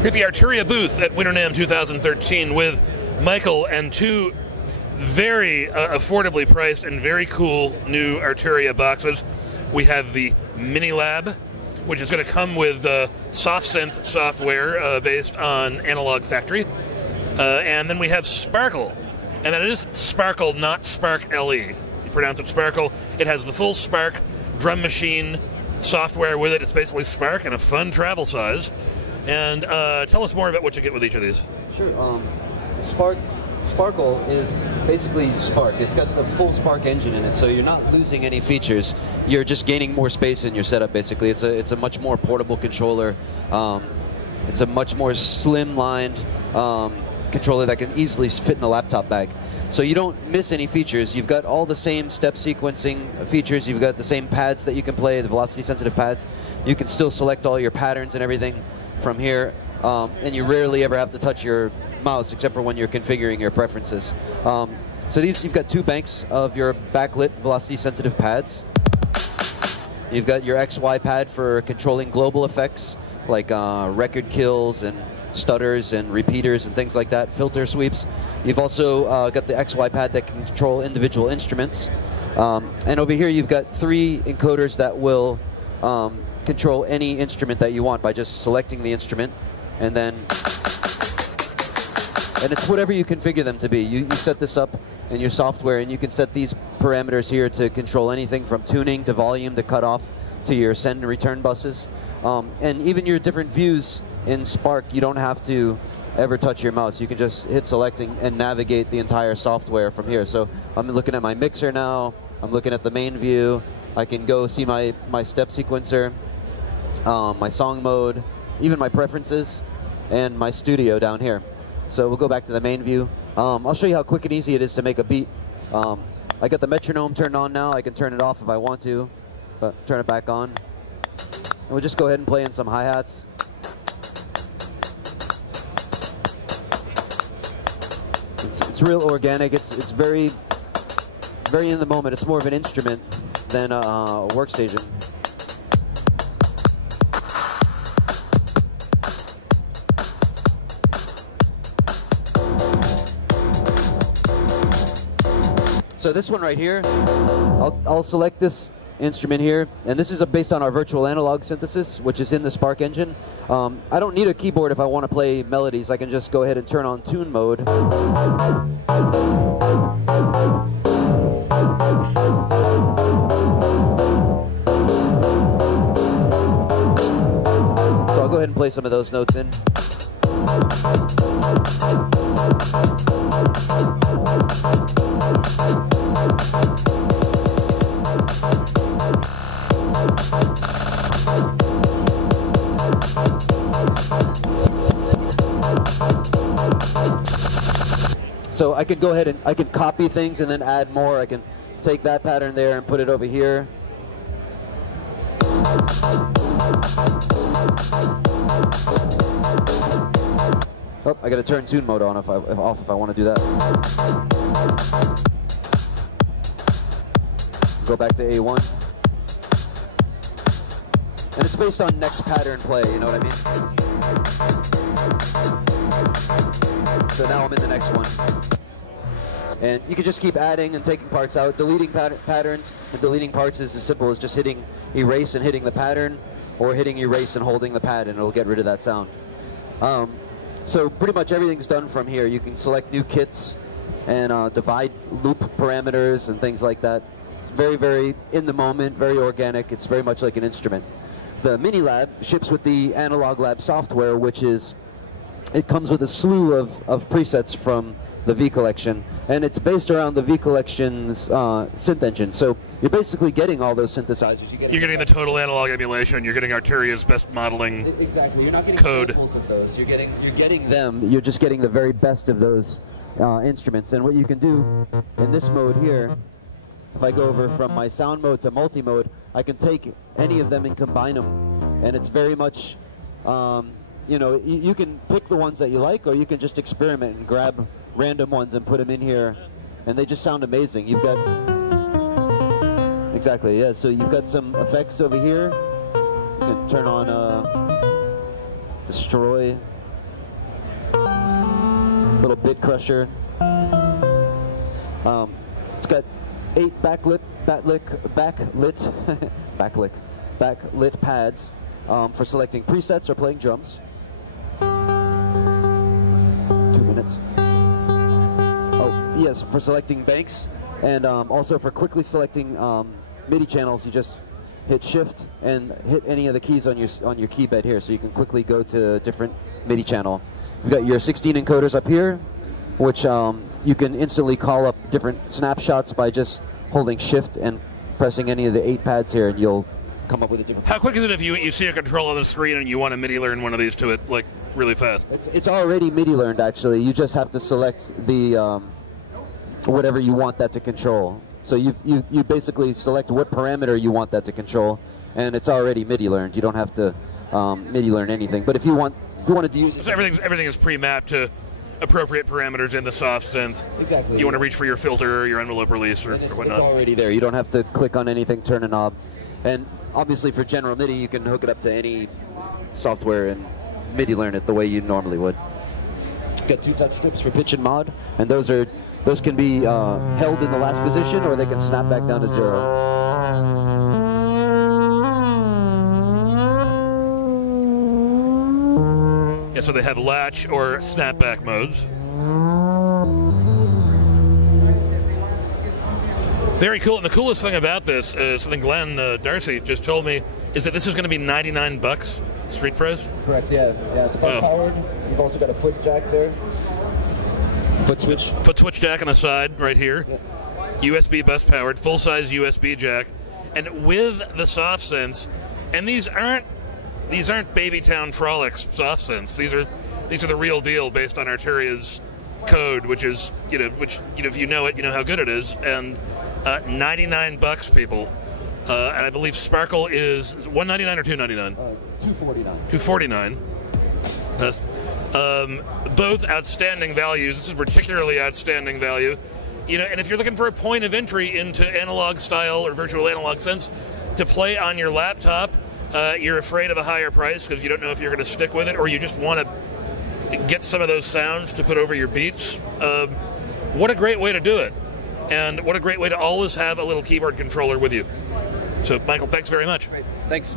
We're at the Arturia booth at Winter NAMM 2013 with Michael and two very affordably priced and very cool new Arturia boxes. We have the Minilab, which is going to come with soft synth software based on Analog Factory. And then we have Sparkle. And that is Sparkle, not Spark LE. You pronounce it Sparkle. It has the full Spark drum machine software with it. It's basically Spark in a fun travel size. And tell us more about what you get with each of these. Sure. Sparkle is basically Spark. It's got the full Spark engine in it, so you're not losing any features. You're just gaining more space in your setup, basically. It's a much more portable controller. It's a much more slimlined controller that can easily fit in a laptop bag. So you don't miss any features. You've got all the same step sequencing features. You've got the same pads that you can play, the velocity-sensitive pads. You can still select all your patterns and everything from here, and you rarely ever have to touch your mouse except for when you're configuring your preferences. So these, you've got two banks of your backlit velocity-sensitive pads. You've got your XY pad for controlling global effects like record kills and stutters and repeaters and things like that, filter sweeps. You've also got the XY pad that can control individual instruments. And over here you've got three encoders that will control any instrument that you want by just selecting the instrument, and it's whatever you configure them to be. You set this up in your software, and you can set these parameters here to control anything from tuning to volume to cutoff to your send and return buses. And even your different views in Spark, you don't have to ever touch your mouse. You can just hit selecting and navigate the entire software from here. So I'm looking at my mixer now. I'm looking at the main view. I can go see my step sequencer, my song mode, even my preferences, and my studio down here. So we'll go back to the main view. I'll show you how quick and easy it is to make a beat. I got the metronome turned on now. I can turn it off if I want to, but turn it back on. And we'll just go ahead and play in some hi-hats. It's real organic. It's very in the moment. It's more of an instrument than a workstation. So this one right here, I'll select this instrument here, and this is based on our virtual analog synthesis, which is in the Spark engine. I don't need a keyboard if I want to play melodies. I can just go ahead and turn on tune mode. So I'll go ahead and play some of those notes in. So I could go ahead and I could copy things and then add more. I can take that pattern there and put it over here. Oh, I got to turn tune mode on if I want to do that. Go back to A1. And it's based on next pattern play, you know what I mean? So now I'm in the next one. And you can just keep adding and taking parts out, deleting patterns, and deleting parts is as simple as just hitting erase and hitting the pattern, or hitting erase and holding the pad, and it'll get rid of that sound. So pretty much everything's done from here. You can select new kits and divide loop parameters and things like that. It's very, very in the moment, very organic. It's very much like an instrument. The Minilab ships with the Analog Lab software, which is, it comes with a slew of presets from the V Collection, and it's based around the V Collection's synth engine. So you're basically getting all those synthesizers. You're getting the total analog emulation. You're getting Arturia's best modeling. Exactly. You're not getting code. samples of those. You're getting them. You're just getting the very best of those instruments. And what you can do in this mode here, if I go over from my sound mode to multi-mode, I can take any of them and combine them. And it's very much, you know, you can pick the ones that you like, or you can just experiment and grab random ones and put them in here, and they just sound amazing. You've got, exactly, yeah, so you've got some effects over here. You can turn on Destroy. little bit crusher. It's got 8 backlit pads for selecting presets or playing drums. 2 minutes. Oh, yes, for selecting banks, and also for quickly selecting MIDI channels, you just hit Shift and hit any of the keys on your key bed here, so you can quickly go to a different MIDI channel. You've got your 16 encoders up here, which you can instantly call up different snapshots by just holding Shift and pressing any of the 8 pads here, and you'll come up with a different... How quick is it if you see a control on the screen and you want to MIDI learn one of these to it, like, really fast? It's already MIDI learned, actually. You just have to select the whatever you want that to control. So you basically select what parameter you want that to control, and it's already MIDI learned. You don't have to MIDI learn anything. But if you wanted to use it... So everything is pre-mapped to appropriate parameters in the soft synth. Exactly. You want to reach for your filter, or your envelope release, or whatnot. It's already there. You don't have to click on anything, turn a knob. And obviously for general MIDI, you can hook it up to any software and MIDI learn it the way you normally would. Got 2 touch strips for pitch and mod, and those can be held in the last position, or they can snap back down to 0. Yeah, so they have latch or snapback modes. Very cool. And the coolest thing about this is something Glenn Darcy just told me, is that this is going to be $99 street price. Correct. Yeah. It's bus powered. You've also got a foot jack there. Foot switch jack on the side right here. Yeah. USB bus powered, full size USB jack, and with the soft synths. And these aren't Babytown Frolics soft synths. These are the real deal based on Arturia's code, which is if you know it, you know how good it is. And $99, people. And I believe Sparkle is $199 or $299. $249. $249. Both outstanding values. This is particularly outstanding value. And if you're looking for a point of entry into analog style or virtual analog synths to play on your laptop, you're afraid of a higher price because you don't know if you're going to stick with it, or you just want to get some of those sounds to put over your beats. What a great way to do it. And what a great way to always have a little keyboard controller with you. So, Michael, thanks very much. Thanks.